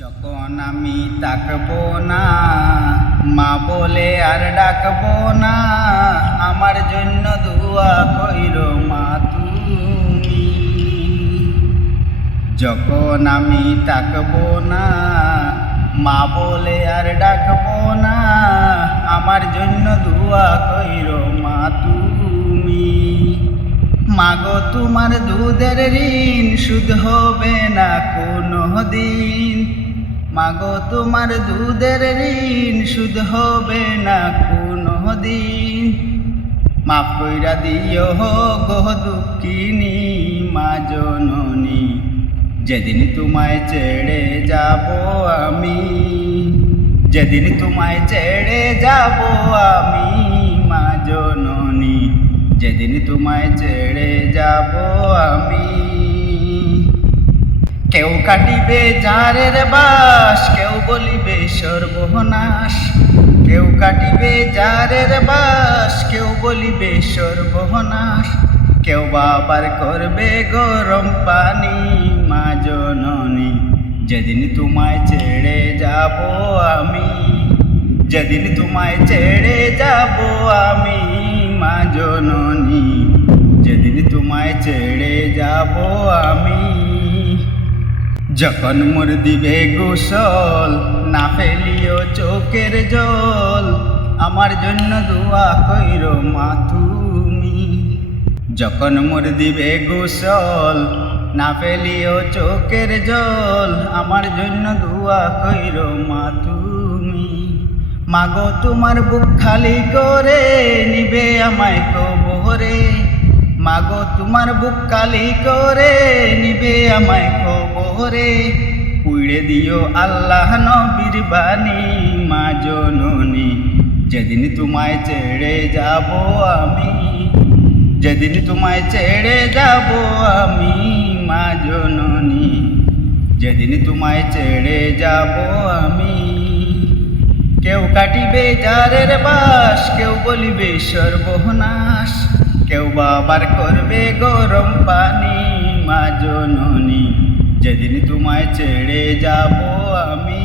যখন আমি তাকবো না, মা বলে আর ডাকবো না, আমার জন্য দোয়া কইরো মা তুমি। যখন আমি তাকবো না, মা বলে আর ডাকবো না, আমার জন্য দোয়া কইরো মা তুমি। মাগো তোমার দুধের ঋণ সুদ হবে না কোনো দিন, মাগো তোমার দুধের ঋণ সুদ হবে না কোনো দিন। মাফ কইরা দিও গো দুঃখিনী মা জননী, যেদিন তোমায় ছেড়ে যাব আমি, যেদিন তোমায় ছেড়ে যাব আমি মা জননী, যেদিন তোমায় ছেড়ে যাব আমি। কেউ কাটিবে জারের বাস, কেউ বলিবে সর্বনাশ, কেউ কাটিবে জারের বাস, কেউ বলিবে সর্বনাশ, কেউ বাবার করবে গরম পানি মা জননী, যেদিন তোমায় ছেড়ে যাব আমি, যেদিন তোমায় ছেড়ে যাব আমি মা জননী, যেদিন তোমায় ছেড়ে যাব আমি। যখন মোর দিবে গোসল, না ফেলিও চোখের জল, আমার জন্য দোয়া কইরো মা তুমি। যখন মোর দিবে গোসল, না ফেলিও চোখের জল, আমার জন্য দোয়া কইরো মা তুমি। মাগো তোমার বুক খালি করে নিবে আমায় কবরে, মাগো তোমার বুক খালি করে নিবে আমায় কবরে, পুড়ে দিও আল্লাহ নবীর বাণী মা জননী, যেদিন তোমায় ছেড়ে যাব আমি, যেদিন তোমায় ছেড়ে যাব আমি মা জননী, যেদিন তোমায় ছেড়ে যাব আমি। কেউ কাটিবে জারের বাস, কেউ বলিবে সর্বনাশ, কেউ বাবার করবে গরম পানি মা জননী, যেদিন তোমায় ছেড়ে যাব আমি।